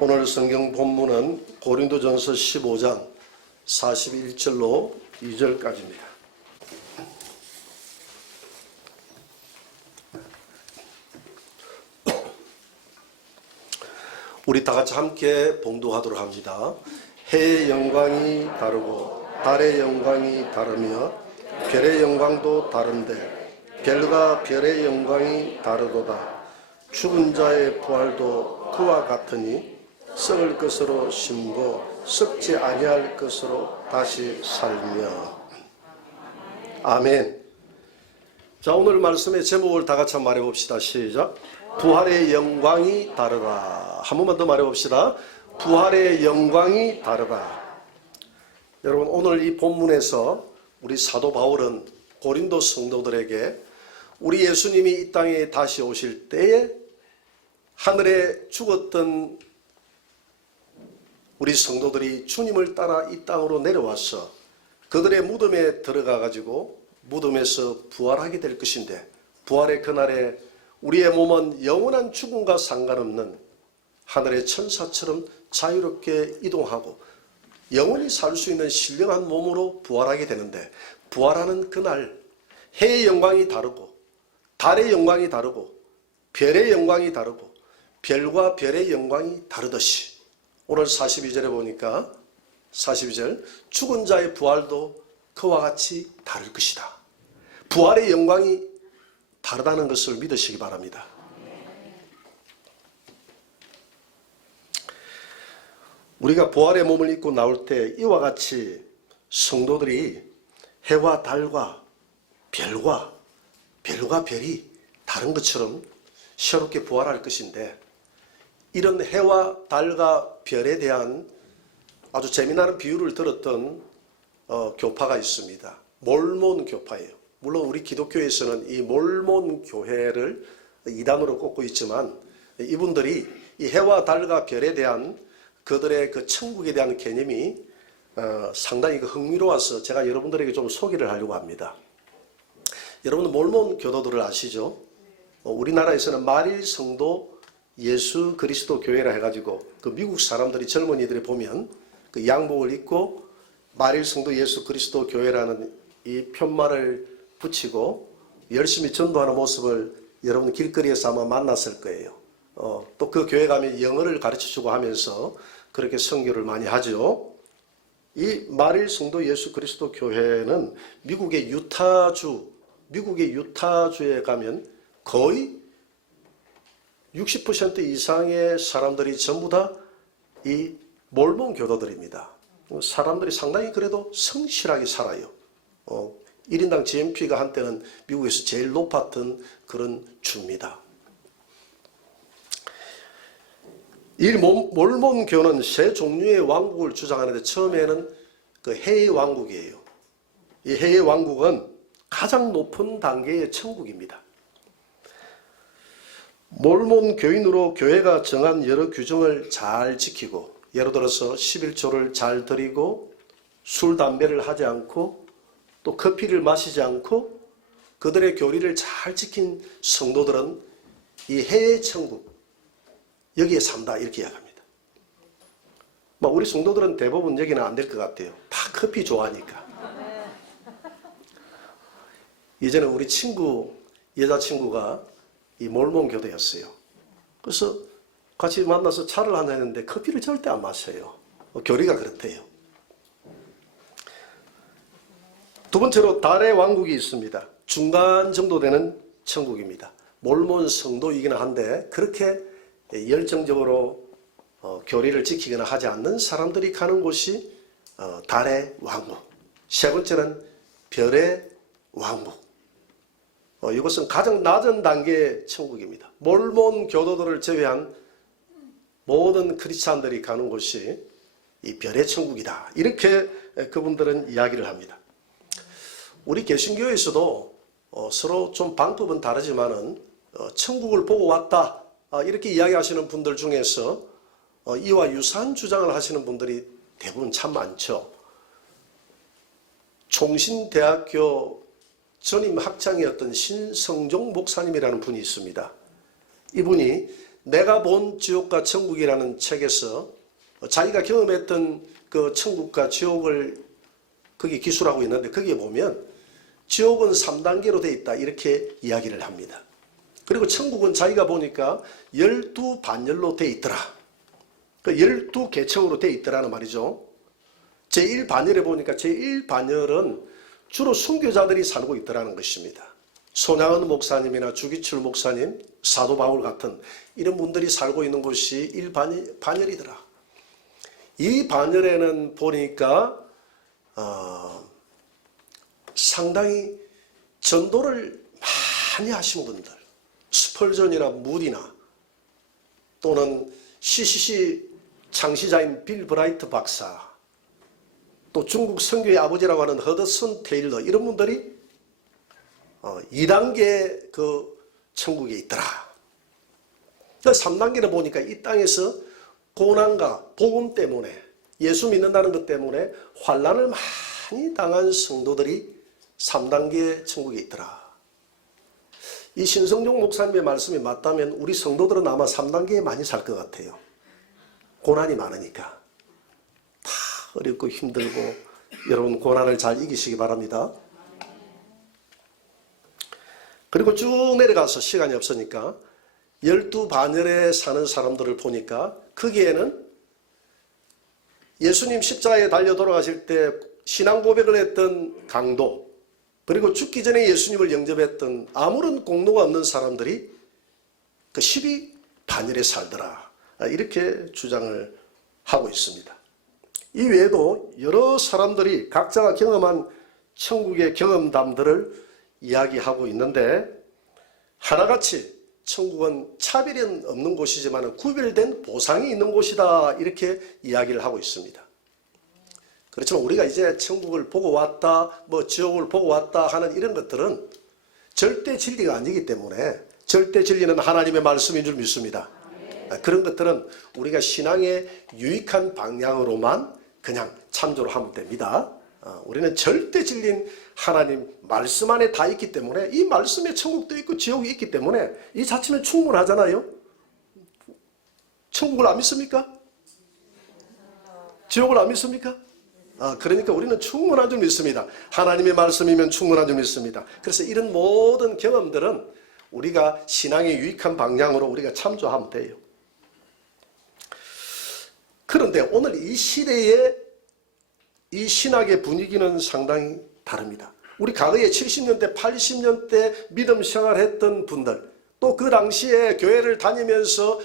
오늘 성경 본문은 고린도전서 15장 41절로 2절까지입니다. 우리 다 같이 함께 봉독하도록 합니다. 해의 영광이 다르고 달의 영광이 다르며 별의 영광도 다른데 별과 별의 영광이 다르도다. 죽은 자의 부활도 그와 같으니 썩을 것으로 심고 썩지 아니할 것으로 다시 살며. 아멘. 자, 오늘 말씀의 제목을 다 같이 한번 말해봅시다. 시작. 부활의 영광이 다르다. 한 번만 더 말해봅시다. 부활의 영광이 다르다. 여러분, 오늘 이 본문에서 우리 사도 바울은 고린도 성도들에게 우리 예수님이 이 땅에 다시 오실 때에 하늘에 죽었던 우리 성도들이 주님을 따라 이 땅으로 내려와서 그들의 무덤에 들어가 가지고 무덤에서 부활하게 될 것인데, 부활의 그날에 우리의 몸은 영원한 죽음과 상관없는 하늘의 천사처럼 자유롭게 이동하고 영원히 살 수 있는 신령한 몸으로 부활하게 되는데, 부활하는 그날 해의 영광이 다르고 달의 영광이 다르고 별의 영광이 다르고 별과 별의 영광이 다르듯이 오늘 42절에 보니까 42절 죽은 자의 부활도 그와 같이 다를 것이다. 부활의 영광이 다르다는 것을 믿으시기 바랍니다. 우리가 부활의 몸을 입고 나올 때 이와 같이 성도들이 해와 달과 별과 별이 다른 것처럼 새롭게 부활할 것인데, 이런 해와 달과 별에 대한 아주 재미나는 비유를 들었던 교파가 있습니다. 몰몬 교파예요. 물론 우리 기독교에서는 이 몰몬 교회를 이단으로 꼽고 있지만, 이분들이 이 해와 달과 별에 대한 그들의 그 천국에 대한 개념이 상당히 흥미로워서 제가 여러분들에게 좀 소개를 하려고 합니다. 여러분, 몰몬 교도들을 아시죠? 우리나라에서는 마릴 성도 예수 그리스도 교회라 해가지고 그 미국 사람들이, 젊은이들이 보면 그 양복을 입고 마릴 성도 예수 그리스도 교회라는 이 편말을 붙이고 열심히 전도하는 모습을 여러분 길거리에서 아마 만났을 거예요. 또 그 교회 가면 영어를 가르쳐주고 하면서 그렇게 선교를 많이 하죠. 이 마릴 성도 예수 그리스도 교회는 미국의 유타주에 가면 거의 60% 이상의 사람들이 전부 다 이 몰몬 교도들입니다. 사람들이 상당히 그래도 성실하게 살아요. 1인당 GNP가 한때는 미국에서 제일 높았던 그런 주입니다. 이 몰몬교는 세 종류의 왕국을 주장하는데, 처음에는 그 해의 왕국이에요. 이 해의 왕국은 가장 높은 단계의 천국입니다. 몰몬 교인으로 교회가 정한 여러 규정을 잘 지키고, 예를 들어서 11조를 잘 드리고 술, 담배를 하지 않고 또 커피를 마시지 않고 그들의 교리를 잘 지킨 성도들은 이 해의 천국, 여기에 산다, 이렇게 이야기합니다. 우리 성도들은 대부분 여기는 안 될 것 같아요. 다 커피 좋아하니까. 예전에 우리 여자친구가 이 몰몬 교도였어요. 그래서 같이 만나서 차를 한잔 했는데 커피를 절대 안 마셔요. 교리가 그렇대요. 두 번째로 달의 왕국이 있습니다. 중간 정도 되는 천국입니다. 몰몬 성도이긴 한데 그렇게 열정적으로 교리를 지키거나 하지 않는 사람들이 가는 곳이 달의 왕국. 세 번째는 별의 왕국. 이것은 가장 낮은 단계의 천국입니다. 몰몬 교도들을 제외한 모든 크리스찬들이 가는 곳이 이 별의 천국이다, 이렇게 그분들은 이야기를 합니다. 우리 개신교에서도 서로 좀 방법은 다르지만은 천국을 보고 왔다, 이렇게 이야기하시는 분들 중에서 이와 유사한 주장을 하시는 분들이 대부분 참 많죠. 총신대학교 전임 학장이었던 신성종 목사님이라는 분이 있습니다. 이분이 내가 본 지옥과 천국이라는 책에서 자기가 경험했던 그 천국과 지옥을 거기 기술하고 있는데 거기에 보면 지옥은 3단계로 되어 있다 이렇게 이야기를 합니다. 그리고 천국은 자기가 보니까 12반열로 되어 있더라. 그 12개척으로 되어 있더라는 말이죠. 제1반열에 보니까 제1반열은 주로 순교자들이 살고 있더라는 것입니다. 손양은 목사님이나 주기철 목사님, 사도 바울 같은 이런 분들이 살고 있는 곳이 1반열이더라. 이 반열에는 보니까 상당히 전도를 많이 하신 분들, 스펄전이나 무디나 또는 CCC 창시자인 빌 브라이트 박사, 또 중국 선교의 아버지라고 하는 허드슨 테일러, 이런 분들이 2단계 그 천국에 있더라. 3단계를 보니까 이 땅에서 고난과 복음 때문에, 예수 믿는다는 것 때문에 환난을 많이 당한 성도들이 3단계 천국에 있더라. 이 신성종 목사님의 말씀이 맞다면 우리 성도들은 아마 3단계에 많이 살 것 같아요. 고난이 많으니까. 다 어렵고 힘들고 여러분 고난을 잘 이기시기 바랍니다. 그리고 쭉 내려가서 시간이 없으니까 12반열에 사는 사람들을 보니까 거기에는 예수님 십자가에 달려 돌아가실 때 신앙 고백을 했던 강도, 그리고 죽기 전에 예수님을 영접했던 아무런 공로가 없는 사람들이 그 12반열에 살더라, 이렇게 주장을 하고 있습니다. 이 외에도 여러 사람들이 각자가 경험한 천국의 경험담들을 이야기하고 있는데, 하나같이 천국은 차별이 없는 곳이지만 구별된 보상이 있는 곳이다, 이렇게 이야기를 하고 있습니다. 그렇지만 우리가 이제 천국을 보고 왔다, 지옥을 보고 왔다 하는 이런 것들은 절대 진리가 아니기 때문에, 절대 진리는 하나님의 말씀인 줄 믿습니다. 그런 것들은 우리가 신앙의 유익한 방향으로만 그냥 참조를 하면 됩니다. 우리는 절대 진리인 하나님 말씀 안에 다 있기 때문에, 이 말씀에 천국도 있고 지옥이 있기 때문에 이 자체면 충분하잖아요. 천국을 안 믿습니까? 지옥을 안 믿습니까? 그러니까 우리는 충분한 줄 믿습니다. 하나님의 말씀이면 충분한 줄 믿습니다. 그래서 이런 모든 경험들은 우리가 신앙의 유익한 방향으로 우리가 참조하면 돼요. 그런데 오늘 이 시대의 이 신학의 분위기는 상당히 다릅니다. 우리 과거에 70년대, 80년대 믿음 생활했던 분들, 또 그 당시에 교회를 다니면서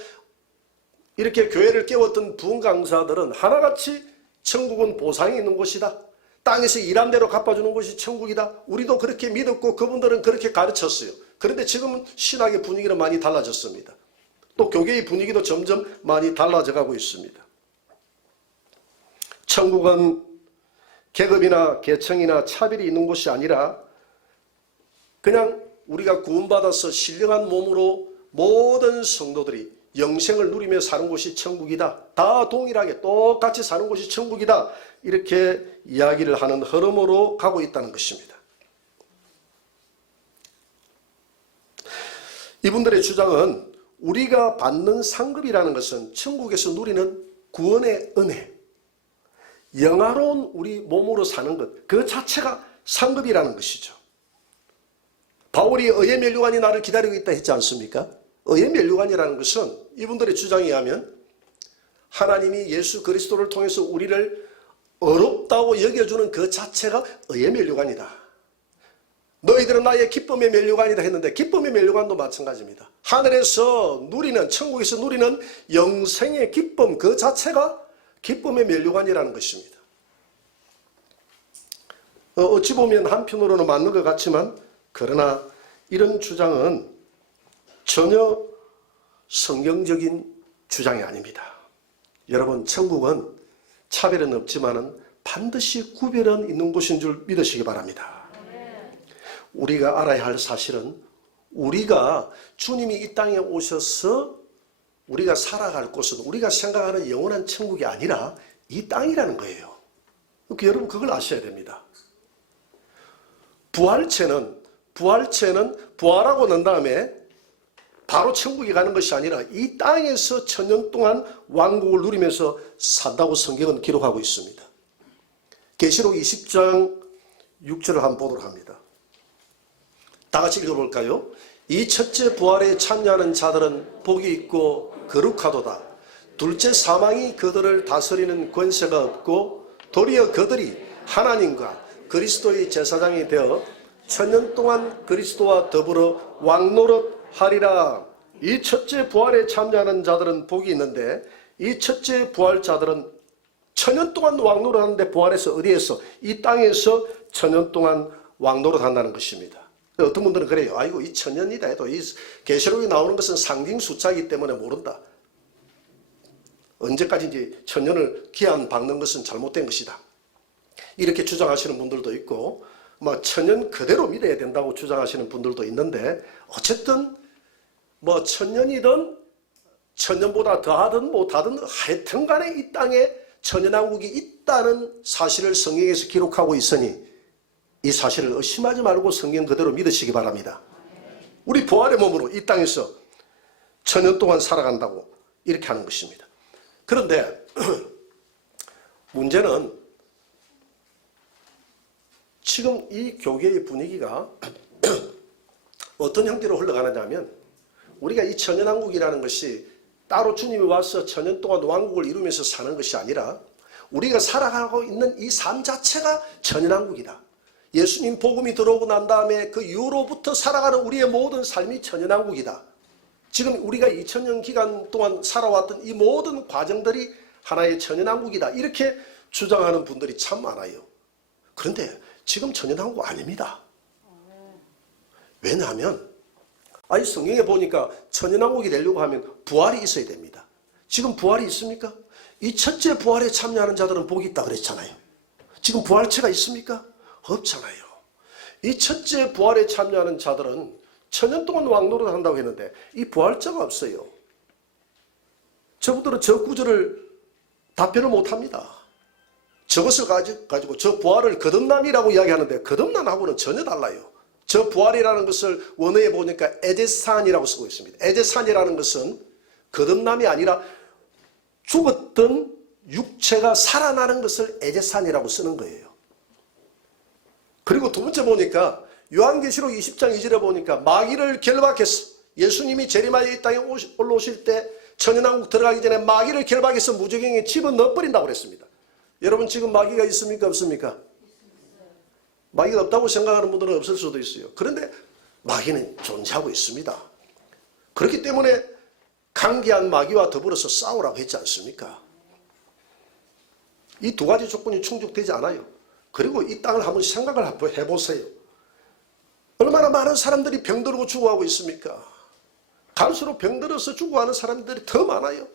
이렇게 교회를 깨웠던 부흥 강사들은 하나같이 천국은 보상이 있는 곳이다, 땅에서 일한 대로 갚아주는 것이 천국이다, 우리도 그렇게 믿었고 그분들은 그렇게 가르쳤어요. 그런데 지금은 신학의 분위기는 많이 달라졌습니다. 또 교계의 분위기도 점점 많이 달라져 가고 있습니다. 천국은 계급이나 계층이나 차별이 있는 곳이 아니라 그냥 우리가 구원받아서 신령한 몸으로 모든 성도들이 영생을 누리며 사는 곳이 천국이다, 다 동일하게 똑같이 사는 곳이 천국이다, 이렇게 이야기를 하는 흐름으로 가고 있다는 것입니다. 이분들의 주장은 우리가 받는 상급이라는 것은 천국에서 누리는 구원의 은혜, 영화로운 우리 몸으로 사는 것, 그 자체가 상급이라는 것이죠. 바울이 의의 면류관이 나를 기다리고 있다 했지 않습니까? 의의 면류관이라는 것은 이분들의 주장에 의하면 하나님이 예수 그리스도를 통해서 우리를 어렵다고 여겨주는 그 자체가 의의 면류관이다. 너희들은 나의 기쁨의 면류관이다 했는데, 기쁨의 면류관도 마찬가지입니다. 하늘에서 누리는, 천국에서 누리는 영생의 기쁨, 그 자체가 기쁨의 면류관이라는 것입니다. 어찌 보면 한편으로는 맞는 것 같지만, 그러나 이런 주장은 전혀 성경적인 주장이 아닙니다. 여러분, 천국은 차별은 없지만 반드시 구별은 있는 곳인 줄 믿으시기 바랍니다. 우리가 알아야 할 사실은, 우리가 주님이 이 땅에 오셔서 우리가 살아갈 곳은 우리가 생각하는 영원한 천국이 아니라 이 땅이라는 거예요. 여러분, 그걸 아셔야 됩니다. 부활체는 부활하고 난 다음에 바로 천국에 가는 것이 아니라 이 땅에서 천년 동안 왕국을 누리면서 산다고 성경은 기록하고 있습니다. 계시록 20장 6절을 한번 보도록 합니다. 다 같이 읽어볼까요? 이 첫째 부활에 참여하는 자들은 복이 있고 거룩하도다. 둘째 사망이 그들을 다스리는 권세가 없고 도리어 그들이 하나님과 그리스도의 제사장이 되어 천년 동안 그리스도와 더불어 왕노릇하리라. 이 첫째 부활에 참여하는 자들은 복이 있는데 이 첫째 부활자들은 천년 동안 왕노릇하는데 부활해서 어디에서? 이 땅에서 천년 동안 왕노릇한다는 것입니다. 어떤 분들은 그래요. 아이고 이 천년이다 해도 이 계시록에 나오는 것은 상징 숫자이기 때문에 모른다. 언제까지인지 천년을 기한 박는 것은 잘못된 것이다. 이렇게 주장하시는 분들도 있고 천년 그대로 믿어야 된다고 주장하시는 분들도 있는데 어쨌든 천년이든 천년보다 더하든 못하든 하여튼 간에 이 땅에 천년왕국이 있다는 사실을 성경에서 기록하고 있으니 이 사실을 의심하지 말고 성경 그대로 믿으시기 바랍니다. 우리 부활의 몸으로 이 땅에서 천년 동안 살아간다고 이렇게 하는 것입니다. 그런데 문제는 지금 이 교계의 분위기가 어떤 형태로 흘러가느냐 하면 우리가 이 천년왕국이라는 것이 따로 주님이 와서 천년 동안 왕국을 이루면서 사는 것이 아니라 우리가 살아가고 있는 이 삶 자체가 천년왕국이다. 예수님 복음이 들어오고 난 다음에 그 이후로부터 살아가는 우리의 모든 삶이 천년왕국이다. 지금 우리가 2000년 기간 동안 살아왔던 이 모든 과정들이 하나의 천년왕국이다. 이렇게 주장하는 분들이 참 많아요. 그런데 지금 천년왕국 아닙니다. 왜냐하면 이 성경에 보니까 천년왕국이 되려고 하면 부활이 있어야 됩니다. 지금 부활이 있습니까? 이 첫째 부활에 참여하는 자들은 복이 있다 그랬잖아요. 지금 부활체가 있습니까? 없잖아요. 이 첫째 부활에 참여하는 자들은 천년 동안 왕노릇 한다고 했는데 이 부활자가 없어요. 저분들은 저 구절을 답변을 못합니다. 저것을 가지고 저 부활을 거듭남이라고 이야기하는데 거듭남하고는 전혀 달라요. 저 부활이라는 것을 원어에 보니까 에제산이라고 쓰고 있습니다. 에제산이라는 것은 거듭남이 아니라 죽었던 육체가 살아나는 것을 에제산이라고 쓰는 거예요. 그리고 두 번째 보니까 요한계시록 20장 2절에 보니까 마귀를 결박했어. 예수님이 재림하여 이 땅에 올라오실 때 천년왕국 들어가기 전에 마귀를 결박해서 무저갱에 집어넣어버린다고 그랬습니다. 여러분 지금 마귀가 있습니까 없습니까? 마귀가 없다고 생각하는 분들은 없을 수도 있어요. 그런데 마귀는 존재하고 있습니다. 그렇기 때문에 강기한 마귀와 더불어서 싸우라고 했지 않습니까? 이 두 가지 조건이 충족되지 않아요. 그리고 이 땅을 한번 생각을 해보세요. 얼마나 많은 사람들이 병들고 죽어가고 있습니까? 갈수록 병들어서 죽어가는 사람들이 더 많아요.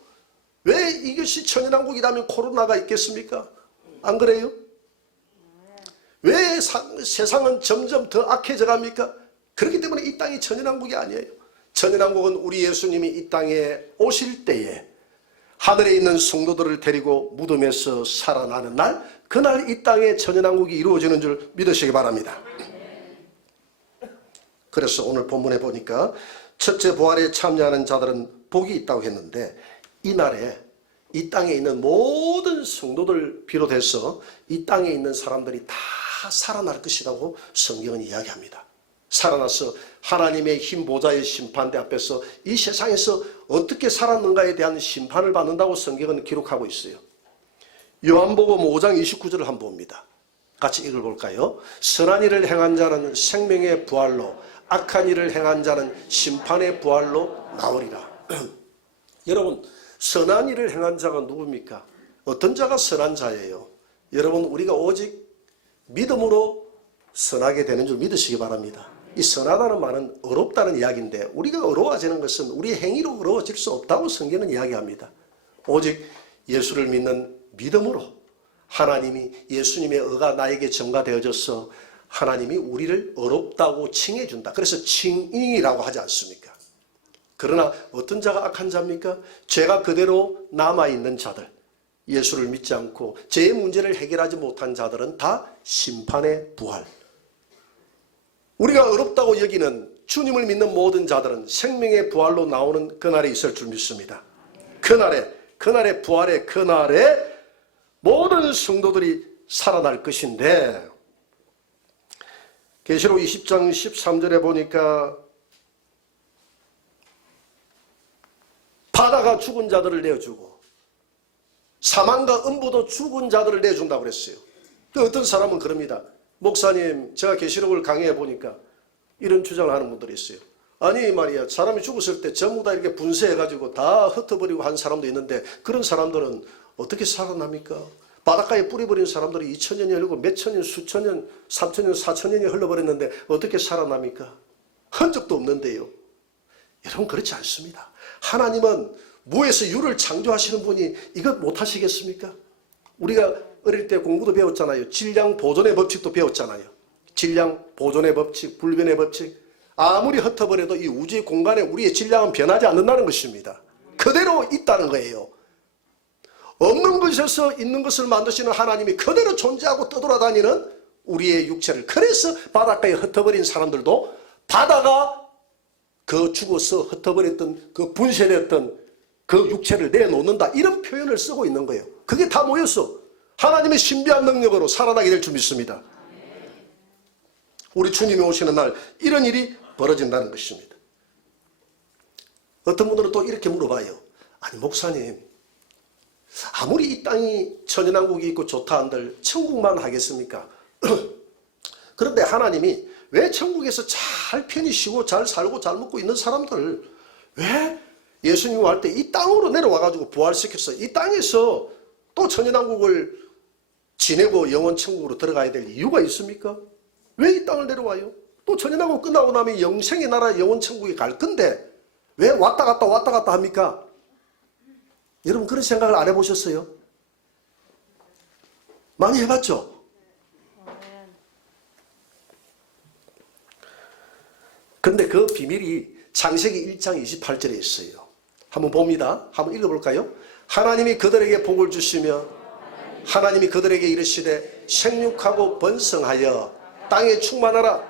왜 이것이 천연왕국이라면 코로나가 있겠습니까? 안 그래요? 왜 세상은 점점 더 악해져 갑니까? 그렇기 때문에 이 땅이 천연왕국이 아니에요. 천연왕국은 우리 예수님이 이 땅에 오실 때에 하늘에 있는 성도들을 데리고 무덤에서 살아나는 날, 그날 이 땅에 천연왕국이 이루어지는 줄 믿으시기 바랍니다. 그래서 오늘 본문에 보니까 첫째 부활에 참여하는 자들은 복이 있다고 했는데 이날에 이 땅에 있는 모든 성도들 비롯해서 이 땅에 있는 사람들이 다 살아날 것이라고 성경은 이야기합니다. 살아나서 하나님의 흰 보좌의 심판대 앞에서 이 세상에서 어떻게 살았는가에 대한 심판을 받는다고 성경은 기록하고 있어요. 요한복음 5장 29절을 한번 봅니다. 같이 읽어볼까요? 선한 일을 행한 자는 생명의 부활로, 악한 일을 행한 자는 심판의 부활로 나오리라. 여러분, 선한 일을 행한 자가 누굽니까? 어떤 자가 선한 자예요? 여러분, 우리가 오직 믿음으로 선하게 되는 줄 믿으시기 바랍니다. 이 선하다는 말은 어렵다는 이야기인데 우리가 어려워지는 것은 우리의 행위로 어려워질 수 없다고 성경은 이야기합니다. 오직 예수를 믿는 믿음으로 하나님이, 예수님의 의가 나에게 전가되어져서 하나님이 우리를 어렵다고 칭해준다. 그래서 칭인이라고 하지 않습니까? 그러나 어떤 자가 악한 자입니까? 죄가 그대로 남아있는 자들, 예수를 믿지 않고 죄의 문제를 해결하지 못한 자들은 다 심판의 부활. 우리가 어렵다고 여기는 주님을 믿는 모든 자들은 생명의 부활로 나오는 그날이 있을 줄 믿습니다. 그날의 부활의 그날에 모든 성도들이 살아날 것인데, 계시록 20장 13절에 보니까 바다가 죽은 자들을 내어주고 사망과 음부도 죽은 자들을 내준다고 그랬어요. 어떤 사람은 그럽니다. 목사님, 제가 계시록을 강의해 보니까 이런 주장을 하는 분들이 있어요. 아니 말이야, 사람이 죽었을 때 전부 다 이렇게 분쇄해가지고 다 흩어버리고 한 사람도 있는데 그런 사람들은 어떻게 살아납니까? 바닷가에 뿌려버린 사람들이 2000년이 흘리고 몇천 년, 수천 년, 3000년, 4000년이 흘러버렸는데 어떻게 살아납니까? 흔적도 없는데요. 여러분, 그렇지 않습니다. 하나님은 무에서 유를 창조하시는 분이 이것 못하시겠습니까? 우리가 어릴 때 공부도 배웠잖아요. 질량 보존의 법칙도 배웠잖아요. 질량 보존의 법칙, 불변의 법칙. 아무리 흩어버려도 이 우주의 공간에 우리의 질량은 변하지 않는다는 것입니다. 그대로 있다는 거예요. 없는 것에서 있는 것을 만드시는 하나님이 그대로 존재하고 떠돌아다니는 우리의 육체를, 그래서 바닷가에 흩어버린 사람들도 바다가 그 죽어서 흩어버렸던 그 분쇄됐던 그 육체를 내놓는다, 이런 표현을 쓰고 있는 거예요. 그게 다 모여서 하나님의 신비한 능력으로 살아나게 될 줄 믿습니다. 우리 주님이 오시는 날 이런 일이 벌어진다는 것입니다. 어떤 분들은 또 이렇게 물어봐요. 아니 목사님, 아무리 이 땅이 천연왕국이 있고 좋다 한들 천국만 하겠습니까? 그런데 하나님이 왜 천국에서 잘 편히 쉬고 잘 살고 잘 먹고 있는 사람들 왜 예수님이 할 때 이 땅으로 내려와가지고 부활시켜서 이 땅에서 또 천연왕국을 지내고 영원 천국으로 들어가야 될 이유가 있습니까? 왜 이 땅을 내려와요? 또 천연왕국 끝나고 나면 영생의 나라 영원 천국에 갈 건데 왜 왔다 갔다 합니까? 여러분, 그런 생각을 안 해보셨어요? 많이 해봤죠? 그런데 그 비밀이 창세기 1장 28절에 있어요. 한번 봅니다. 한번 읽어볼까요? 하나님이 그들에게 복을 주시며 하나님이 그들에게 이르시되 생육하고 번성하여 땅에 충만하라,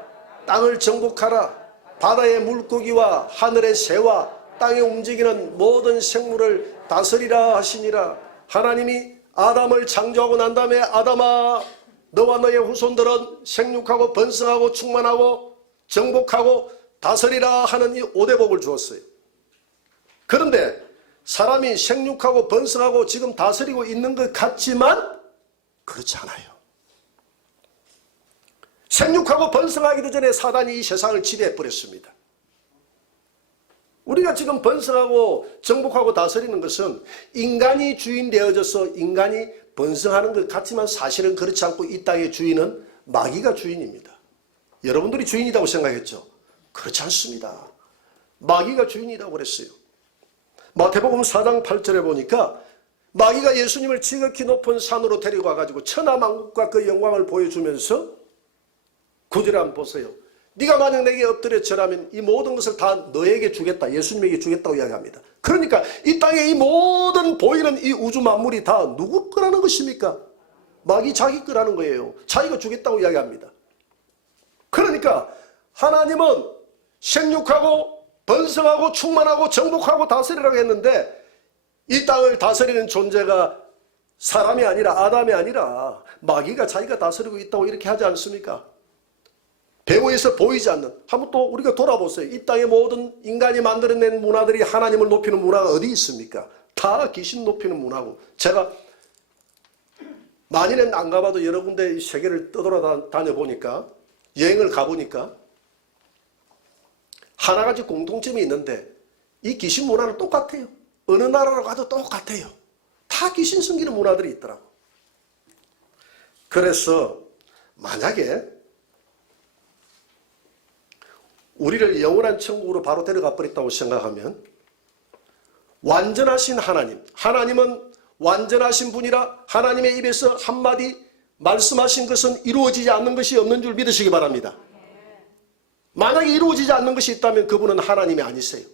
땅을 정복하라, 바다의 물고기와 하늘의 새와 땅에 움직이는 모든 생물을 다스리라 하시니라. 하나님이 아담을 창조하고 난 다음에 아담아, 너와 너의 후손들은 생육하고 번성하고 충만하고 정복하고 다스리라 하는 이 5대 복을 주었어요. 그런데 사람이 생육하고 번성하고 지금 다스리고 있는 것 같지만 그렇지 않아요. 생육하고 번성하기도 전에 사단이 이 세상을 지배해버렸습니다. 우리가 지금 번성하고 정복하고 다스리는 것은 인간이 주인 되어져서 인간이 번성하는 것 같지만 사실은 그렇지 않고 이 땅의 주인은 마귀가 주인입니다. 여러분들이 주인이라고 생각했죠? 그렇지 않습니다. 마귀가 주인이라고 그랬어요. 마태복음 4장 8절에 보니까 마귀가 예수님을 지극히 높은 산으로 데리고 와가지고 천하만국과 그 영광을 보여주면서 9절에 한번 보세요. 네가 만약 내게 엎드려 절하면 이 모든 것을 다 너에게 주겠다, 예수님에게 주겠다고 이야기합니다. 그러니까 이 땅에 이 모든 보이는 이 우주 만물이 다 누구 거라는 것입니까? 마귀 자기 거라는 거예요. 자기가 주겠다고 이야기합니다. 그러니까 하나님은 생육하고 번성하고 충만하고 정복하고 다스리라고 했는데 이 땅을 다스리는 존재가 사람이 아니라 아담이 아니라 마귀가 자기가 다스리고 있다고 이렇게 하지 않습니까? 배후에서 보이지 않는, 한번 또 우리가 돌아보세요. 이 땅의 모든 인간이 만들어낸 문화들이 하나님을 높이는 문화가 어디 있습니까? 다 귀신 높이는 문화고. 제가 많이는 안 가봐도 여러 군데 이 세계를 떠돌아다녀 보니까, 여행을 가보니까 하나가지 공통점이 있는데 이 귀신 문화는 똑같아요. 어느 나라로 가도 똑같아요. 다 귀신 숨기는 문화들이 있더라고. 그래서 만약에 우리를 영원한 천국으로 바로 데려가 버렸다고 생각하면 완전하신 하나님, 하나님은 완전하신 분이라 하나님의 입에서 한마디 말씀하신 것은 이루어지지 않는 것이 없는 줄 믿으시기 바랍니다. 만약에 이루어지지 않는 것이 있다면 그분은 하나님이 아니세요.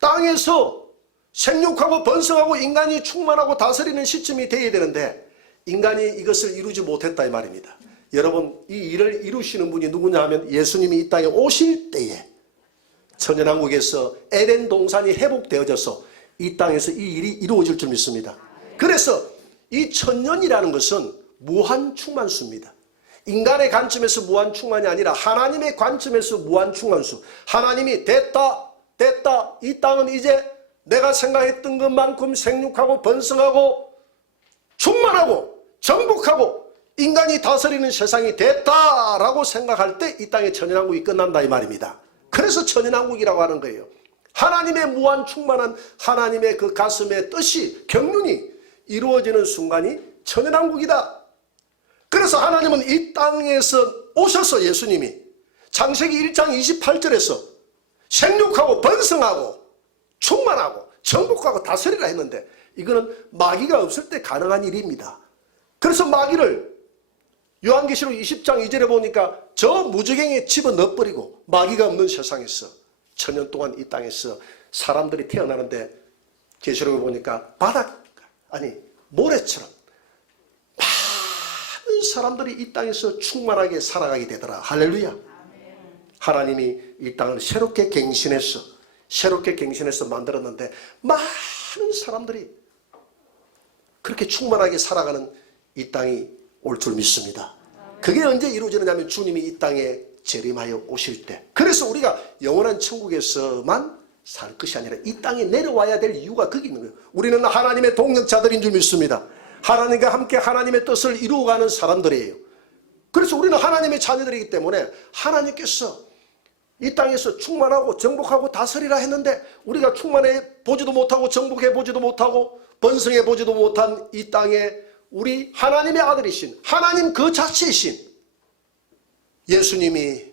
땅에서 생육하고 번성하고 인간이 충만하고 다스리는 시점이 되어야 되는데 인간이 이것을 이루지 못했다 이 말입니다. 여러분, 이 일을 이루시는 분이 누구냐 하면 예수님이 이 땅에 오실 때에 천연왕국에서 에덴 동산이 회복되어져서 이 땅에서 이 일이 이루어질 줄 믿습니다. 그래서 이 천년이라는 것은 무한충만수입니다. 인간의 관점에서 무한충만이 아니라 하나님의 관점에서 무한충만수. 하나님이 됐다, 이 땅은 이제 내가 생각했던 것만큼 생육하고 번성하고 충만하고 정복하고 인간이 다스리는 세상이 됐다라고 생각할 때 이 땅의 천연왕국이 끝난다 이 말입니다. 그래서 천연왕국이라고 하는 거예요. 하나님의 무한충만한 하나님의 그 가슴의 뜻이 경륜이 이루어지는 순간이 천연왕국이다. 그래서 하나님은 이 땅에서 오셔서 예수님이 창세기 1장 28절에서 생육하고 번성하고 충만하고 정복하고 다스리라 했는데 이거는 마귀가 없을 때 가능한 일입니다. 그래서 마귀를 요한계시록 20장 2절에 보니까 저 무저갱이에 집어넣어버리고 마귀가 없는 세상에서 천년 동안 이 땅에서 사람들이 태어나는데 계시록에 보니까 모래처럼 많은 사람들이 이 땅에서 충만하게 살아가게 되더라. 할렐루야. 하나님이 이 땅을 새롭게 갱신해서 만들었는데 많은 사람들이 그렇게 충만하게 살아가는 이 땅이 올 줄 믿습니다. 그게 언제 이루어지느냐면 주님이 이 땅에 재림하여 오실 때. 그래서 우리가 영원한 천국에서만 살 것이 아니라 이 땅에 내려와야 될 이유가 거기 있는 거예요. 우리는 하나님의 동력자들인 줄 믿습니다. 하나님과 함께 하나님의 뜻을 이루어가는 사람들이에요. 그래서 우리는 하나님의 자녀들이기 때문에 하나님께서 이 땅에서 충만하고 정복하고 다스리라 했는데 우리가 충만해 보지도 못하고 정복해 보지도 못하고 번성해 보지도 못한 이 땅에 우리 하나님의 아들이신 하나님 그 자체이신 예수님의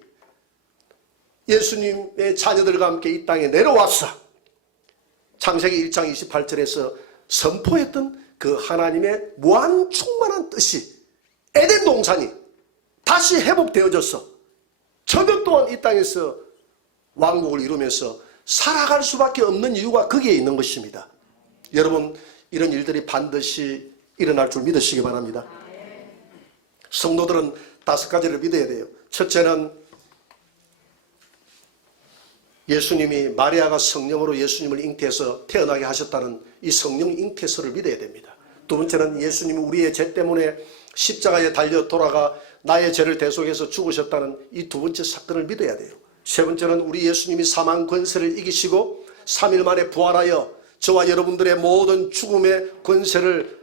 자녀들과 함께 이 땅에 내려왔어. 창세기 1장 28절에서 선포했던 그 하나님의 무한 충만한 뜻이 에덴 동산이 다시 회복되어져서 천년 동안 이 땅에서 왕국을 이루면서 살아갈 수밖에 없는 이유가 거기에 있는 것입니다. 여러분, 이런 일들이 반드시 일어날 줄 믿으시기 바랍니다. 성도들은 5가지를 믿어야 돼요. 첫째는 예수님이 마리아가 성령으로 예수님을 잉태해서 태어나게 하셨다는 이 성령 잉태설을 믿어야 됩니다. 두 번째는 예수님이 우리의 죄 때문에 십자가에 달려 돌아가 나의 죄를 대속해서 죽으셨다는 이 두 번째 사건을 믿어야 돼요. 세 번째는 우리 예수님이 사망 권세를 이기시고 3일 만에 부활하여 저와 여러분들의 모든 죽음의 권세를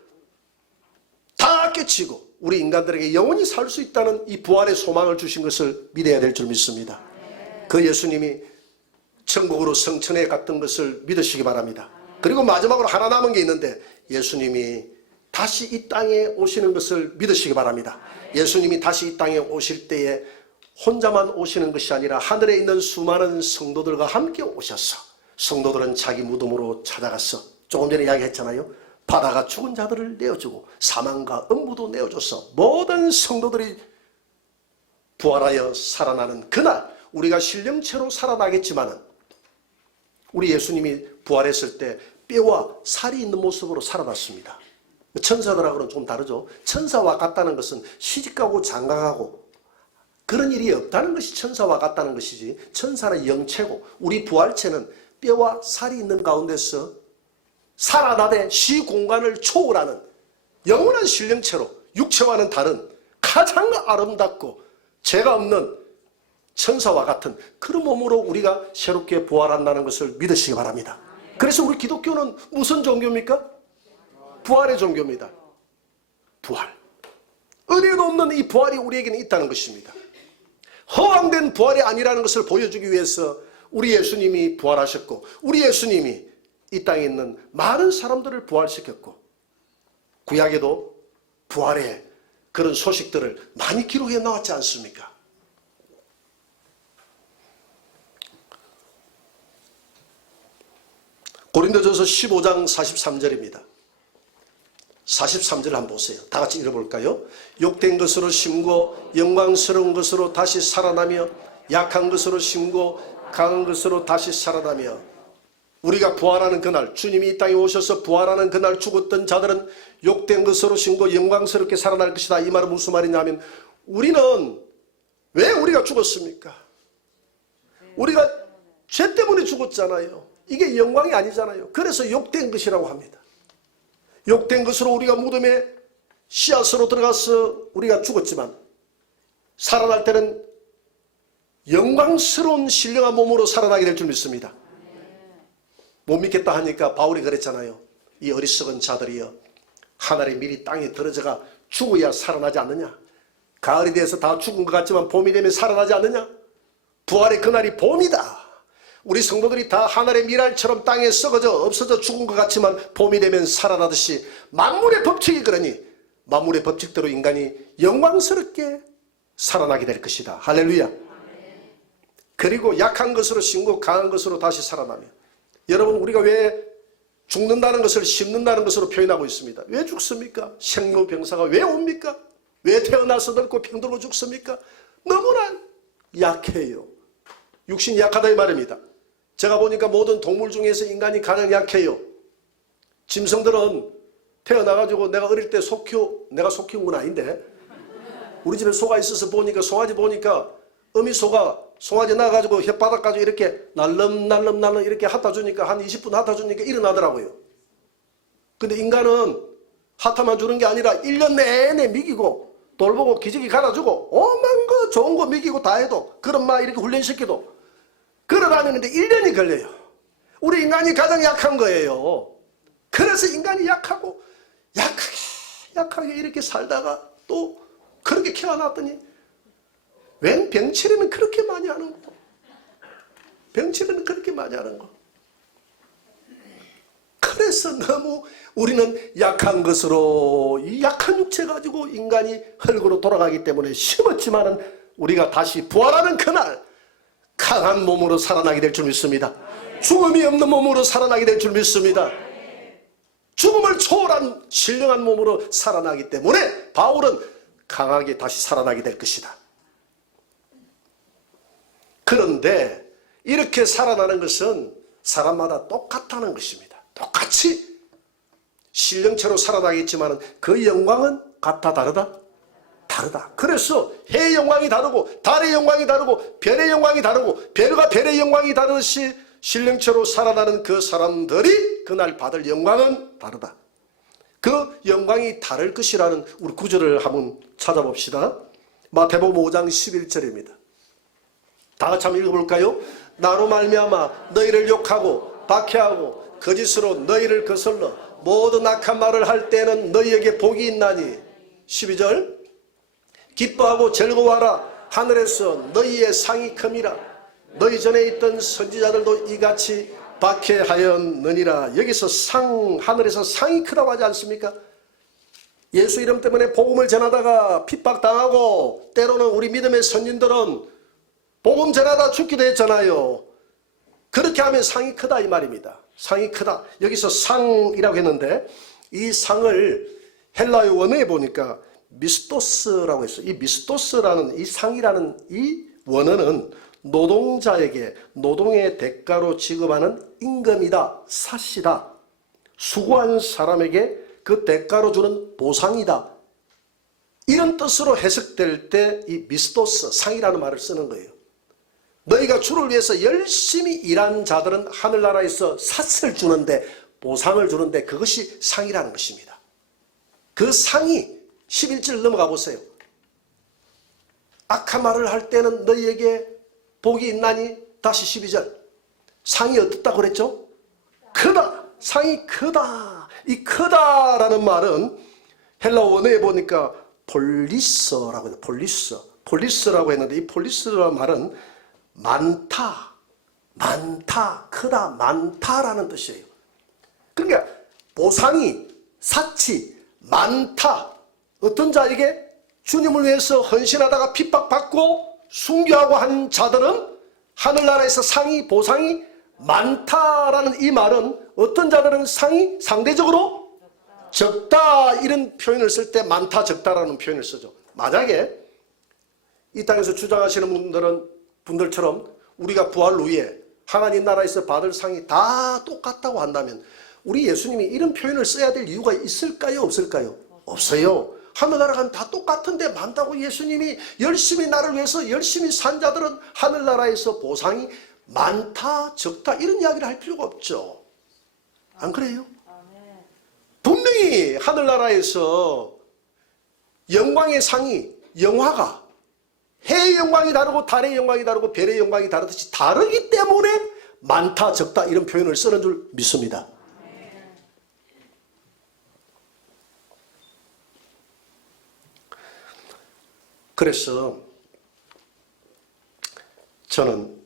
다 깨치고 우리 인간들에게 영원히 살 수 있다는 이 부활의 소망을 주신 것을 믿어야 될 줄 믿습니다. 그 예수님이 천국으로 성천에 갔던 것을 믿으시기 바랍니다. 그리고 마지막으로 하나 남은 게 있는데 예수님이 다시 이 땅에 오시는 것을 믿으시기 바랍니다. 예수님이 다시 이 땅에 오실 때에 혼자만 오시는 것이 아니라 하늘에 있는 수많은 성도들과 함께 오셔서 성도들은 자기 무덤으로 찾아가서 조금 전에 이야기했잖아요. 바다가 죽은 자들을 내어주고 사망과 음부도 내어줘서 모든 성도들이 부활하여 살아나는 그날 우리가 신령체로 살아나겠지만은 우리 예수님이 부활했을 때 뼈와 살이 있는 모습으로 살아났습니다. 천사들하고는 좀 다르죠. 천사와 같다는 것은 시집가고 장가가고 그런 일이 없다는 것이 천사와 같다는 것이지, 천사는 영체고 우리 부활체는 뼈와 살이 있는 가운데서 살아나되 시공간을 초월하는 영원한 신령체로 육체와는 다른 가장 아름답고 죄가 없는 천사와 같은 그런 몸으로 우리가 새롭게 부활한다는 것을 믿으시기 바랍니다. 그래서 우리 기독교는 무슨 종교입니까? 부활의 종교입니다. 부활. 은혜도 없는 이 부활이 우리에게는 있다는 것입니다. 허황된 부활이 아니라는 것을 보여주기 위해서 우리 예수님이 부활하셨고 우리 예수님이 이 땅에 있는 많은 사람들을 부활시켰고 구약에도 부활의 그런 소식들을 많이 기록해 나왔지 않습니까? 고린도전서 15장 43절입니다. 43절 한번 보세요. 다 같이 읽어볼까요? 욕된 것으로 심고 영광스러운 것으로 다시 살아나며 약한 것으로 심고 강한 것으로 다시 살아나며. 우리가 부활하는 그날, 주님이 이 땅에 오셔서 부활하는 그날 죽었던 자들은 욕된 것으로 심고 영광스럽게 살아날 것이다. 이 말은 무슨 말이냐면 우리는 왜 우리가 죽었습니까? 우리가 죄 때문에 죽었잖아요. 이게 영광이 아니잖아요. 그래서 욕된 것이라고 합니다. 욕된 것으로 우리가 무덤에 씨앗으로 들어가서 우리가 죽었지만 살아날 때는 영광스러운 신령한 몸으로 살아나게 될 줄 믿습니다. 못 믿겠다 하니까 바울이 그랬잖아요. 이 어리석은 자들이여, 하늘의 밀이 땅에 들어져가 죽어야 살아나지 않느냐? 가을이 돼서 다 죽은 것 같지만 봄이 되면 살아나지 않느냐? 부활의 그날이 봄이다. 우리 성도들이 다 하늘의 밀알처럼 땅에 썩어져 없어져 죽은 것 같지만 봄이 되면 살아나듯이 만물의 법칙이 그러니 만물의 법칙대로 인간이 영광스럽게 살아나게 될 것이다. 할렐루야. 그리고 약한 것으로 신고 강한 것으로 다시 살아나며, 여러분 우리가 왜 죽는다는 것을 심는다는 것으로 표현하고 있습니다. 왜 죽습니까? 생로병사가 왜 옵니까? 왜 태어나서 늙고 병들고 죽습니까? 너무나 약해요. 육신이 약하다 이 말입니다. 제가 보니까 모든 동물 중에서 인간이 가장 약해요. 짐승들은 태어나가지고 내가 어릴 때 내가 소 키운 건 아닌데 우리 집에 소가 있어서 보니까 송아지 보니까 어미소가 송아지 낳아가지고 혓바닥 가지고 이렇게 날름날름 이렇게 핥아 주니까 한 20분 핥아 주니까 일어나더라고요. 근데 인간은 핥아만 주는 게 아니라 1년 내내 미기고 돌보고 기저귀 갈아주고 오만 거 좋은 거 미기고 다 해도 그런 막 이렇게 훈련시켜도 걸어다니는데 1년이 걸려요. 우리 인간이 가장 약한 거예요. 그래서 인간이 약하고 약하게 이렇게 살다가 또 그렇게 키워놨더니 웬 병치레는 그렇게 많이 하는 거. 병치레는 그렇게 많이 하는 거. 그래서 너무 우리는 약한 것으로 이 약한 육체 가지고 인간이 흙으로 돌아가기 때문에 심었지만은 우리가 다시 부활하는 그날 강한 몸으로 살아나게 될 줄 믿습니다. 죽음이 없는 몸으로 살아나게 될 줄 믿습니다. 죽음을 초월한 신령한 몸으로 살아나기 때문에 바울은 강하게 다시 살아나게 될 것이다. 그런데 이렇게 살아나는 것은 사람마다 똑같다는 것입니다. 똑같이 신령체로 살아나겠지만 그 영광은 같다 다르다? 다르다. 그래서 해의 영광이 다르고 달의 영광이 다르고 별의 영광이 다르고 별과 별의 영광이 다르듯이 신령체로 살아나는 그 사람들이 그날 받을 영광은 다르다. 그 영광이 다를 것이라는 우리 구절을 한번 찾아봅시다. 마태복음 5장 11절입니다. 다 같이 한번 읽어볼까요? 나로 말미암아 너희를 욕하고 박해하고 거짓으로 너희를 거슬러 모든 악한 말을 할 때는 너희에게 복이 있나니. 12절 기뻐하고 즐거워하라. 하늘에서 너희의 상이 큼이라. 너희 전에 있던 선지자들도 이같이 박해하였느니라. 여기서 하늘에서 상이 크다고 하지 않습니까? 예수 이름 때문에 복음을 전하다가 핍박당하고 때로는 우리 믿음의 선진들은 복음 전하다 죽기도 했잖아요. 그렇게 하면 상이 크다 이 말입니다. 상이 크다. 여기서 상이라고 했는데 이 상을 헬라어 원어에 보니까 미스토스라고 했어요. 이 미스토스라는 이 상이라는 이 원어는 노동자에게 노동의 대가로 지급하는 임금이다, 삭시다. 수고한 사람에게 그 대가로 주는 보상이다. 이런 뜻으로 해석될 때 이 미스토스, 상이라는 말을 쓰는 거예요. 너희가 주를 위해서 열심히 일한 자들은 하늘나라에서 삭을 주는데, 보상을 주는데 그것이 상이라는 것입니다. 그 상이 11절 넘어가 보세요. 악한 말을 할 때는 너희에게 복이 있나니. 다시 12절. 상이 어떻다고 그랬죠? 크다. 상이 크다. 이 크다라는 말은 헬라어 원어에 보니까 폴리스라고 해요. 폴리스라고 했는데 이 폴리스라는 말은 많다, 크다, 많다라는 뜻이에요. 그러니까 보상이, 사치, 많다. 어떤 자에게 주님을 위해서 헌신하다가 핍박받고 순교하고 한 자들은 하늘나라에서 상이, 보상이 많다라는 이 말은 어떤 자들은 상이 상대적으로 적다 이런 표현을 쓸 때 많다, 적다라는 표현을 쓰죠. 만약에 이 땅에서 주장하시는 분들처럼 우리가 부활 후에 하나님 나라에서 받을 상이 다 똑같다고 한다면 우리 예수님이 이런 표현을 써야 될 이유가 있을까요? 없을까요? 없어요. 하늘나라 가면 다 똑같은데 많다고 예수님이 열심히 나를 위해서 열심히 산 자들은 하늘나라에서 보상이 많다 적다 이런 이야기를 할 필요가 없죠. 안 그래요? 분명히 하늘나라에서 영광의 상이 영화가 해의 영광이 다르고 달의 영광이 다르고 별의 영광이 다르듯이 다르기 때문에 많다 적다 이런 표현을 쓰는 줄 믿습니다. 그래서 저는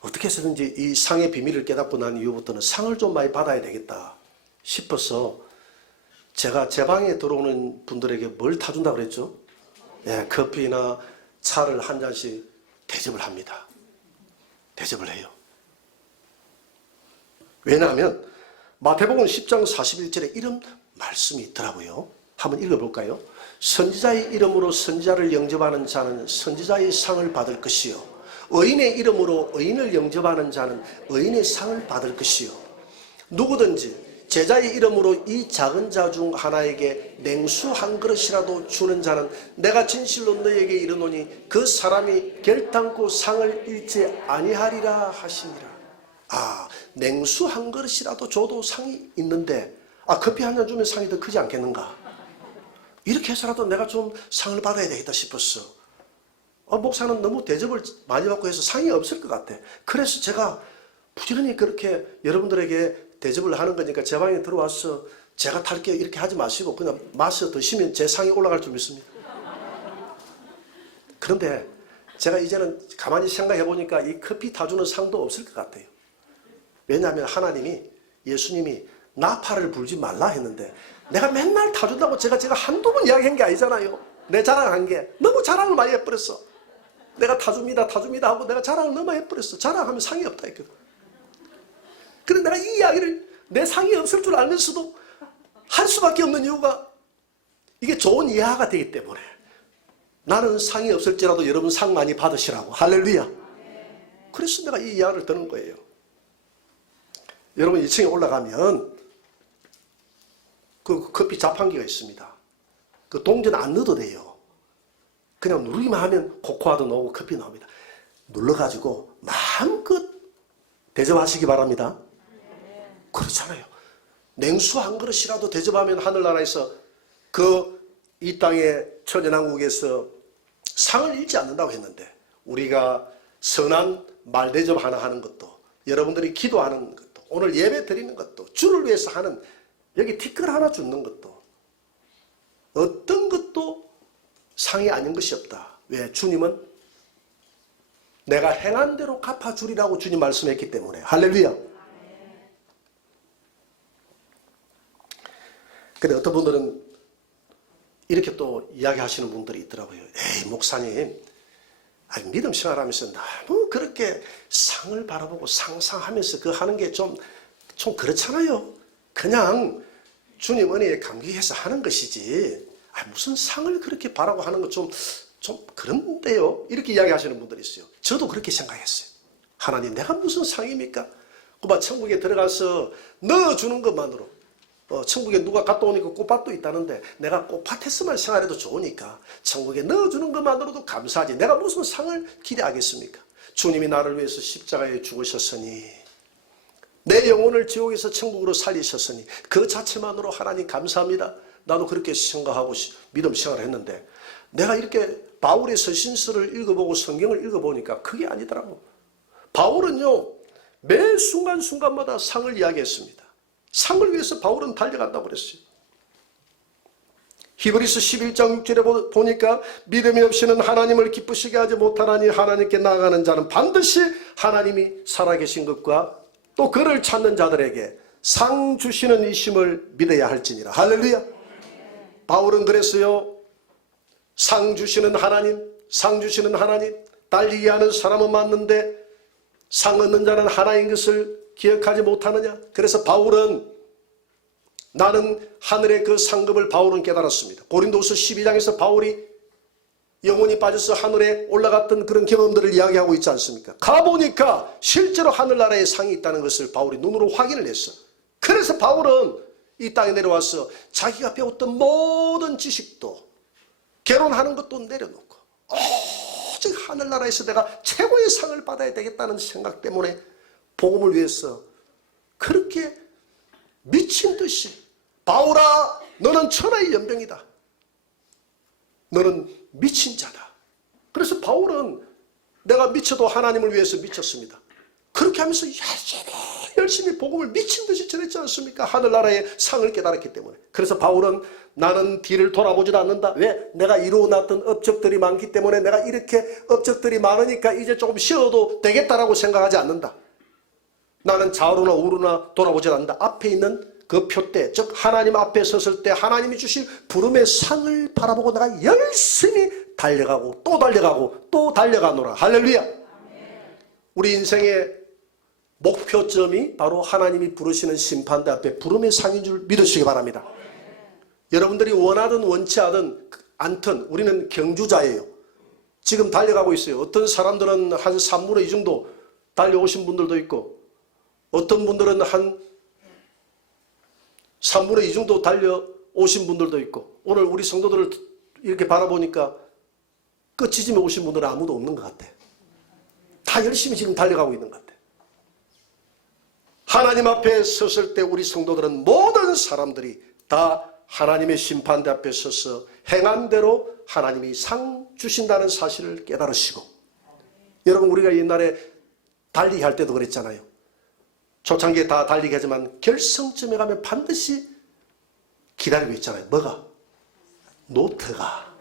어떻게 해서든지 이 상의 비밀을 깨닫고 난 이후부터는 상을 좀 많이 받아야 되겠다 싶어서 제가 제 방에 들어오는 분들에게 뭘 타준다고 그랬죠? 예, 커피나 차를 한 잔씩 대접을 합니다. 대접을 해요. 왜냐하면 마태복음 10장 41절에 이런 말씀이 있더라고요. 한번 읽어볼까요? 선지자의 이름으로 선지자를 영접하는 자는 선지자의 상을 받을 것이요 의인의 이름으로 의인을 영접하는 자는 의인의 상을 받을 것이요 누구든지 제자의 이름으로 이 작은 자 중 하나에게 냉수 한 그릇이라도 주는 자는 내가 진실로 너에게 이르노니 그 사람이 결단코 상을 잃지 아니하리라 하시니라. 아, 냉수 한 그릇이라도 줘도 상이 있는데 커피 한 잔 주면 상이 더 크지 않겠는가? 이렇게 해서라도 내가 좀 상을 받아야 되겠다 싶었어. 목사는 너무 대접을 많이 받고 해서 상이 없을 것 같아. 그래서 제가 부지런히 그렇게 여러분들에게 대접을 하는 거니까 제 방에 들어와서 제가 탈게요 이렇게 하지 마시고 그냥 마셔 드시면 제 상이 올라갈 줄 믿습니다. 그런데 제가 이제는 가만히 생각해 보니까 이 커피 타주는 상도 없을 것 같아요. 왜냐하면 하나님이 예수님이 나팔을 불지 말라 했는데 내가 맨날 타준다고 제가 한두 번 이야기한 게 아니잖아요. 내 자랑한 게 너무 자랑을 많이 해버렸어. 내가 타줍니다 하고 내가 자랑을 너무 해버렸어. 자랑하면 상이 없다 했거든. 그런데 내가 이 이야기를 내 상이 없을 줄 알면서도 할 수밖에 없는 이유가 이게 좋은 이해가 되기 때문에 나는 상이 없을지라도 여러분 상 많이 받으시라고. 할렐루야. 그래서 내가 이 이야기를 드는 거예요. 여러분 2층에 올라가면 그 커피 자판기가 있습니다. 그 동전 안 넣어도 돼요. 그냥 누르기만 하면 코코아도 나오고 커피 나옵니다. 눌러가지고 마음껏 대접하시기 바랍니다. 그렇잖아요. 냉수 한 그릇이라도 대접하면 하늘나라에서 이 땅의 천연왕국에서 상을 잃지 않는다고 했는데 우리가 선한 말 대접 하나 하는 것도 여러분들이 기도하는 것도 오늘 예배 드리는 것도 주를 위해서 하는 여기 티끌 하나 주는 것도 어떤 것도 상이 아닌 것이 없다. 왜? 주님은 내가 행한 대로 갚아주리라고 주님 말씀했기 때문에. 할렐루야. 근데 어떤 분들은 이렇게 또 이야기하시는 분들이 있더라고요. 에이 목사님 믿음 생활하면서 너무 그렇게 상을 바라보고 상상하면서 그거 하는 게 좀 그렇잖아요. 그냥 주님 은혜에 감격해서 하는 것이지 무슨 상을 그렇게 바라고 하는 거 좀 그런데요. 이렇게 이야기하시는 분들이 있어요. 저도 그렇게 생각했어요. 하나님 내가 무슨 상입니까? 천국에 들어가서 넣어주는 것만으로 천국에 누가 갔다 오니까 꽃밭도 있다는데 내가 꽃밭에서만 생활해도 좋으니까 천국에 넣어주는 것만으로도 감사하지 내가 무슨 상을 기대하겠습니까? 주님이 나를 위해서 십자가에 죽으셨으니 내 영혼을 지옥에서 천국으로 살리셨으니 그 자체만으로 하나님 감사합니다. 나도 그렇게 생각하고 믿음 생활을 했는데 내가 이렇게 바울의 서신서를 읽어보고 성경을 읽어보니까 그게 아니더라고. 바울은요 매 순간순간마다 상을 이야기했습니다. 상을 위해서 바울은 달려간다고 그랬어요. 히브리서 11장 6절에 보니까 믿음이 없이는 하나님을 기쁘시게 하지 못하나니 하나님께 나아가는 자는 반드시 하나님이 살아계신 것과 또 그를 찾는 자들에게 상 주시는 이심을 믿어야 할지니라. 할렐루야. 바울은 그랬어요. 상 주시는 하나님, 달리게 하는 사람은 맞는데 상 얻는 자는 하나인 것을 기억하지 못하느냐. 그래서 바울은 나는 하늘의 그 상급을 바울은 깨달았습니다. 고린도후서 12장에서 바울이 영혼이 빠져서 하늘에 올라갔던 그런 경험들을 이야기하고 있지 않습니까? 가보니까 실제로 하늘나라에 상이 있다는 것을 바울이 눈으로 확인을 했어. 그래서 바울은 이 땅에 내려와서 자기가 배웠던 모든 지식도 결혼하는 것도 내려놓고 오직 하늘나라에서 내가 최고의 상을 받아야 되겠다는 생각 때문에 복음을 위해서 그렇게 미친 듯이 바울아 너는 천하의 연병이다. 너는 미친 자다. 그래서 바울은 내가 미쳐도 하나님을 위해서 미쳤습니다. 그렇게 하면서 열심히 복음을 미친 듯이 전했지 않습니까? 하늘나라의 상을 깨달았기 때문에. 그래서 바울은 나는 뒤를 돌아보지도 않는다. 왜? 내가 이루어놨던 업적들이 많기 때문에 내가 이렇게 업적들이 많으니까 이제 조금 쉬어도 되겠다라고 생각하지 않는다. 나는 좌우로나 우로나 돌아보지 않는다. 앞에 있는 그 표대, 즉 하나님 앞에 섰을 때 하나님이 주신 부름의 상을 바라보고 내가 열심히 달려가고 또 달려가고 또 달려가노라. 할렐루야. 우리 인생의 목표점이 바로 하나님이 부르시는 심판대 앞에 부름의 상인 줄 믿으시기 바랍니다. 여러분들이 원하든 원치 않든 우리는 경주자예요. 지금 달려가고 있어요. 어떤 사람들은 한 3분의 2 정도 달려오신 분들도 있고 어떤 분들은 한 3분의 2 정도 달려오신 분들도 있고 오늘 우리 성도들을 이렇게 바라보니까 끝지점에 오신 분들은 아무도 없는 것 같아. 다 열심히 지금 달려가고 있는 것 같아. 하나님 앞에 섰을 때 우리 성도들은 모든 사람들이 다 하나님의 심판대 앞에 서서 행한 대로 하나님이 상 주신다는 사실을 깨달으시고 여러분 우리가 옛날에 달리기 할 때도 그랬잖아요. 초창기에 다 달리기 하지만 결승점에 가면 반드시 기다리고 있잖아요. 뭐가? 노트가.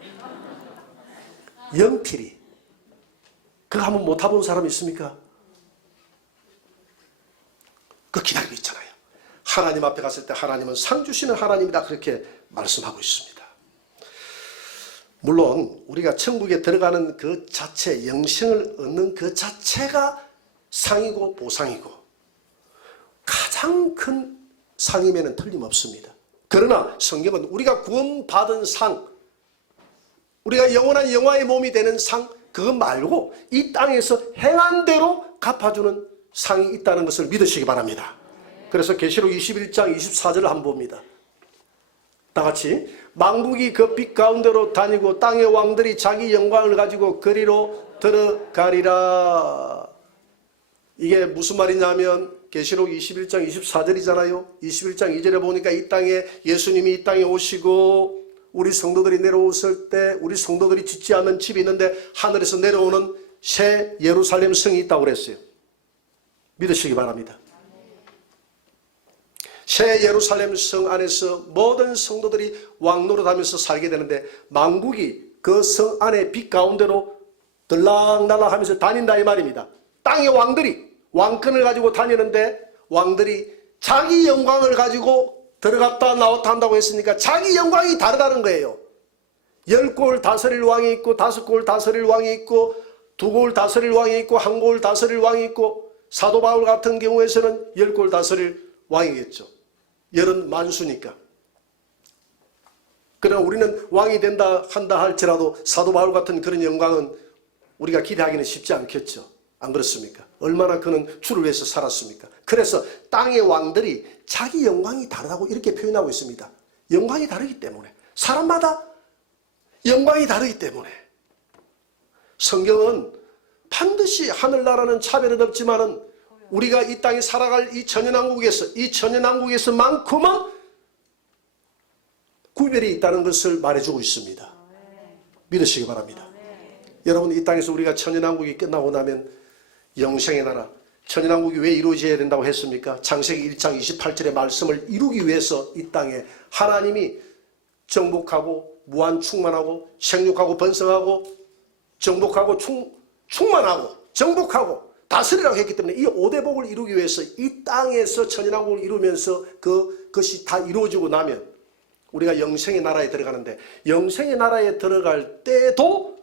연필이. 그거 한번 못 타본 사람 있습니까? 그거 기다리고 있잖아요. 하나님 앞에 갔을 때 하나님은 상 주시는 하나님이다 그렇게 말씀하고 있습니다. 물론 우리가 천국에 들어가는 그 자체, 영생을 얻는 그 자체가 상이고 보상이고 가장 큰 상임에는 틀림없습니다. 그러나 성경은 우리가 구원받은 상, 우리가 영원한 영화의 몸이 되는 상, 그거 말고 이 땅에서 행한 대로 갚아주는 상이 있다는 것을 믿으시기 바랍니다. 그래서 계시록 21장 24절을 한번 봅니다. 다 같이 만국이 그 빛 가운데로 다니고 땅의 왕들이 자기 영광을 가지고 그리로 들어가리라. 이게 무슨 말이냐면 계시록 21장 24절이잖아요. 21장 2절에 보니까 이 땅에 예수님이 이 땅에 오시고 우리 성도들이 내려오실 때 우리 성도들이 짓지 않는 집이 있는데 하늘에서 내려오는 새 예루살렘 성이 있다고 그랬어요. 믿으시기 바랍니다. 새 예루살렘 성 안에서 모든 성도들이 왕노릇하면서 살게 되는데 만국이 그 성 안에 빛 가운데로 들락날락 하면서 다닌다 이 말입니다. 땅의 왕들이 왕권을 가지고 다니는데 왕들이 자기 영광을 가지고 들어갔다 나왔다 한다고 했으니까 자기 영광이 다르다는 거예요. 10골 다스릴 왕이 있고 5골 다스릴 왕이 있고 2골 다스릴 왕이 있고 1골 다스릴 왕이 있고 사도 바울 같은 경우에서는 10골 다스릴 왕이겠죠. 열은 만수니까. 그러나 우리는 왕이 된다 한다 할지라도 사도 바울 같은 그런 영광은 우리가 기대하기는 쉽지 않겠죠. 안 그렇습니까? 얼마나 그는 주를 위해서 살았습니까? 그래서 땅의 왕들이 자기 영광이 다르다고 이렇게 표현하고 있습니다. 영광이 다르기 때문에 사람마다 영광이 다르기 때문에 성경은 반드시 하늘나라는 차별은 없지만은 우리가 이 땅에 살아갈 이 천연왕국에서만큼은 구별이 있다는 것을 말해주고 있습니다. 믿으시기 바랍니다. 여러분 이 땅에서 우리가 천연왕국이 끝나고 나면 영생의 나라, 천연왕국이 왜 이루어져야 된다고 했습니까? 창세기 1장 28절의 말씀을 이루기 위해서 이 땅에 하나님이 정복하고 무한 충만하고 생육하고 번성하고 정복하고 충만하고 정복하고 다스리라고 했기 때문에 이 5대 복을 이루기 위해서 이 땅에서 천연왕국을 이루면서 그것이 다 이루어지고 나면 우리가 영생의 나라에 들어가는데 영생의 나라에 들어갈 때도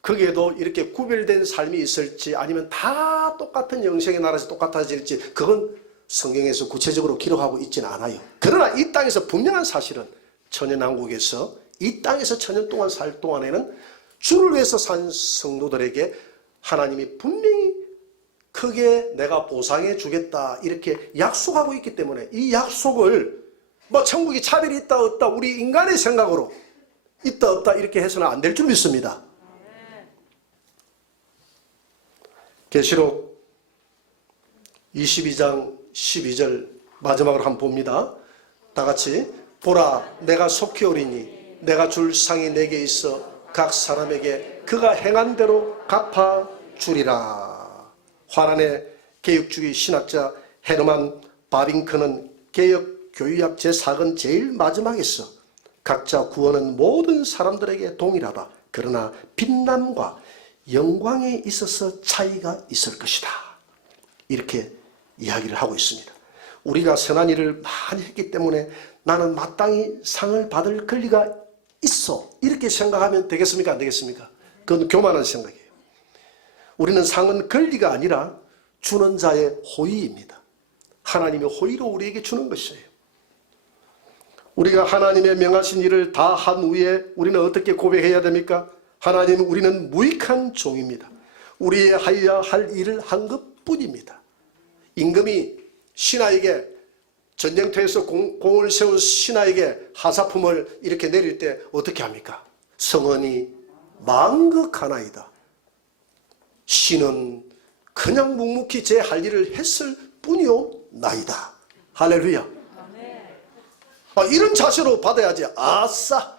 거기에도 이렇게 구별된 삶이 있을지 아니면 다 똑같은 영생의 나라에서 똑같아질지 그건 성경에서 구체적으로 기록하고 있지는 않아요. 그러나 이 땅에서 분명한 사실은 천연왕국에서 이 땅에서 천년 동안 살 동안에는 주를 위해서 산 성도들에게 하나님이 분명히 크게 내가 보상해 주겠다 이렇게 약속하고 있기 때문에 이 약속을 뭐 천국이 차별이 있다 없다 우리 인간의 생각으로 있다 없다 이렇게 해서는 안 될 줄 믿습니다. 계시록 22장 12절 마지막으로 한번 봅니다. 다 같이 보라 내가 속히 오리니 내가 줄 상이 내게 있어 각 사람에게 그가 행한 대로 갚아 주리라. 화란의 개혁주의 신학자 헤르만 바빙크는 개혁 교육학 제4권 제일 마지막에서 각자 구원은 모든 사람들에게 동일하다. 그러나 빛남과 영광에 있어서 차이가 있을 것이다. 이렇게 이야기를 하고 있습니다. 우리가 선한 일을 많이 했기 때문에 나는 마땅히 상을 받을 권리가 있어. 이렇게 생각하면 되겠습니까? 안 되겠습니까? 그건 교만한 생각이에요. 우리는 상은 권리가 아니라 주는 자의 호의입니다. 하나님이 호의로 우리에게 주는 것이에요. 우리가 하나님의 명하신 일을 다 한 후에 우리는 어떻게 고백해야 됩니까? 하나님, 우리는 무익한 종입니다. 우리의 하여야 할 일을 한 것뿐입니다. 임금이 신하에게 전쟁터에서 공을 세운 신하에게 하사품을 이렇게 내릴 때 어떻게 합니까? 성은이 망극하나이다. 신은 그냥 묵묵히 제 할 일을 했을 뿐이오 나이다. 할렐루야. 이런 자세로 받아야지. 아싸,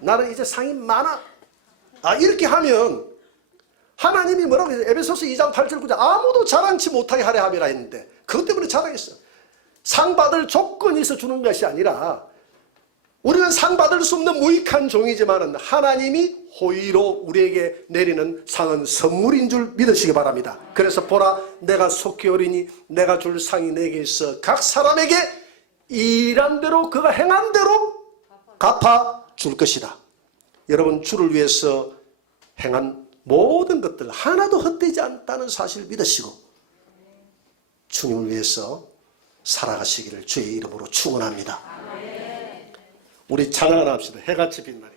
나는 이제 상이 많아. 이렇게 하면 하나님이 뭐라고 해서 에베소서 2장 8절 9절 아무도 자랑치 못하게 하려 함이라 했는데 그것 때문에 자랑했어. 상 받을 조건이 있어 주는 것이 아니라 우리는 상 받을 수 없는 무익한 종이지만 하나님이 호의로 우리에게 내리는 상은 선물인 줄 믿으시기 바랍니다. 그래서 보라 내가 속히 오리니 내가 줄 상이 내게 있어 각 사람에게 일한 대로 그가 행한 대로 갚아 줄 것이다. 여러분 주를 위해서 행한 모든 것들 하나도 헛되지 않다는 사실을 믿으시고 주님을 위해서 살아가시기를 주의 이름으로 축원합니다. 우리 찬양 하나 합시다. 해같이 빛나리.